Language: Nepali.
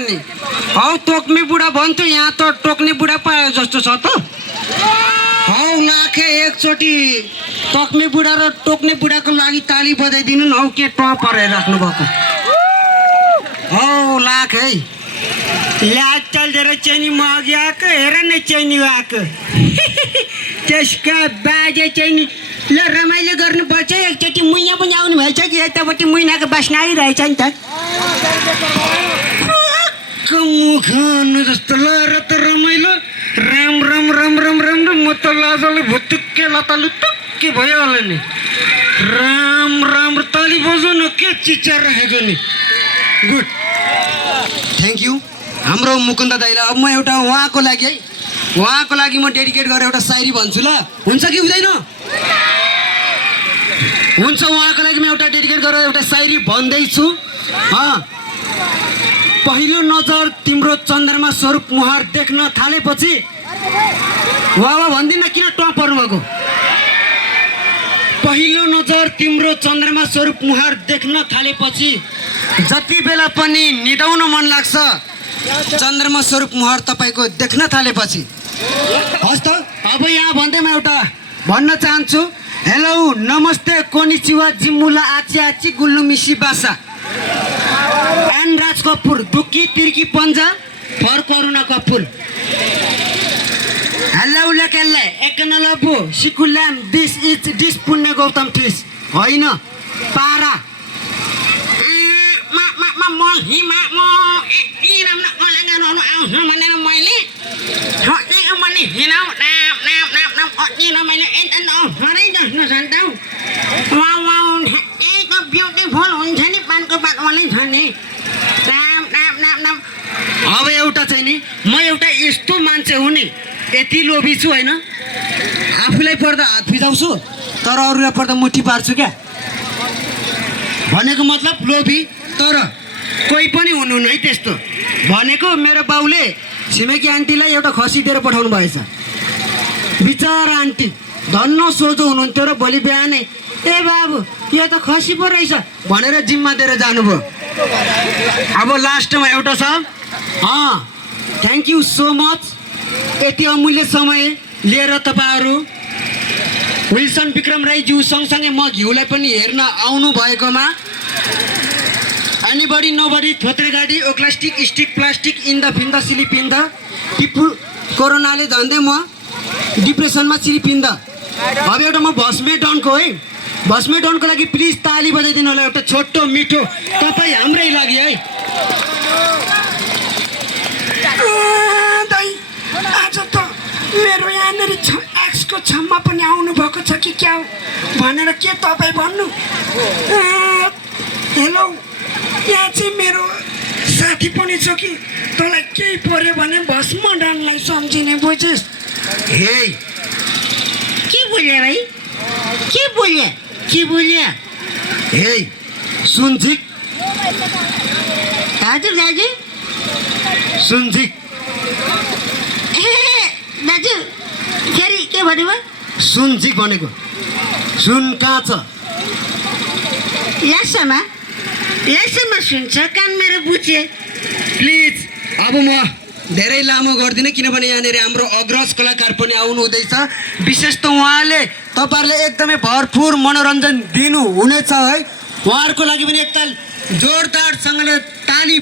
नि हौ टोक्ने बुढा भन्थ्यो यहाँ त टोक्ने बुढा पायो जस्तो छ त हौ लाखे एकचोटि टोक्ने बुढा र टोक्ने बुढाको लागि ताली बजाइदिनु न हौ के ट परेर राख्नु भएको हौ लाख है ल्याज चल्देर चेनी म अघि आएको हेर न चेनी आएको त्यसका बाजे चेनी ल रमाइलो गर्नुपर्छ एकचोटि मुइना पनि आउनु भएछ कि यतापट्टि मुइनाको बास्ना आइरहेछ नि त मुखानु जस्तो ल र त रमाइलो राम राम राम राम राम राम म त लाजले भुत्तुक्के लतालुत्तुक्के भयो होला नि राम राम ताली बजाउन के चिचा राखेको नि गुड थ्याङ्क यू हाम्रो मुकुन्द दाइलाई अब म एउटा उहाँको लागि म डेडिकेट गरेर एउटा सायरी भन्छु ल हुन्छ कि हुँदैन हुन्छ उहाँको लागि म एउटा डेडिकेट गरेर एउटा सायरी भन्दैछु पहिलो नजर तिम्रो चन्द्रमा स्वरूप मुहार देख्न थालेपछि वा भन्दिनँ किन टप पर्नुभएको पहिलो नजर तिम्रो चन्द्रमा स्वरूप मुहार देख्न थालेपछि जति बेला पनि निदाउन मन लाग्छ चन्द्रमा स्वरूप मुहार तपाईँको देख्न थालेपछि हस् त अब यहाँ भन्दै म एउटा भन्न चाहन्छु हेलो नमस्ते कोनिचिवा जिम्मुला आची आची गुल्लु मिसी बासा एन राज कपुर दुक्की तिर्की पन्जा फर करुणा कपुर हेलो लेकेल्ले एकनलबु सिकुल्याम दिस इज डिस पुण्य गौतम फिस होइन पारा म हिमा म इनाम अलङ्गारहरू आउँछु भनेर मैले मैले हिँडाउ नाम नाम नाम नाम अकिन मैले हरै जस्तो छ नि त एक ब्युटिफुल हुन्छ नि पानको पातवालै छ नि नाम नाम नाम नाम अब एउटा चाहिँ नि म एउटा यस्तो मान्छे हुँ नि यति लोभी छु होइन आफूलाई पर्दा हात फिजाउँछु तर अरूलाई पर्दा मुठी पार्छु क्या भनेको मतलब लोभी तर कोही पनि हुनुहुन्न है त्यस्तो भनेको मेरो बाउले छिमेकी आन्टीलाई एउटा खसी दिएर पठाउनु भएछ बिचरा आन्टी धन्न सोझो हुनुहुन्थ्यो र भोलि बिहानै ए बाबु यो त खसी पो रहेछ भनेर जिम्मा दिएर जानुभयो अब लास्टमा एउटा छ थ्याङ्क यू सो मच यति अमूल्य समय लिएर तपाईँहरू विल्सन विक्रम राईज्यू सँगसँगै म घिउलाई पनि हेर्न आउनु भएकोमा एनीबडी नोबडी थोत्रे गाडी ओक्लास्टिक stick plastic in the फिन्द सिलिपिन्द Tipu कोरोनाले झन्डै म डिप्रेसनमा सिलिपिन्द अब एउटा म भस्मे डनको है भस्मे डनको लागि प्लिज ताली बजाइदिनु होला एउटा छोटो मिठो तपाईँ हाम्रै लागि है आज त मेरो यहाँनिर एक्सको छम्मा पनि आउनु भएको छ कि क्या भनेर के तपाईँ भन्नु हेलो यहाँ चाहिँ मेरो साथी पनि छ कि तँलाई केही पर्यो भने भस्म डनलाई सम्झिने बुझिस् हे के बोल्यो भाइ के बोल्यो हे सुनझिक हजुर दाजु सुनझिक दाजु फेरि के भन्नुभयो सुनझिक भनेको सुन कहाँ छ ल्यासमा सुन्छ कान मेरो बुझे प्लिज अब म धेरै लामो गर्दिनँ किनभने यहाँनिर हाम्रो अग्रज कलाकार पनि आउनु हुँदैछ विशेष त उहाँले तपाईँहरूले एकदमै भरपुर मनोरञ्जन दिनु हुनेछ है उहाँहरूको लागि पनि एकताल जोरदारसँगले ताली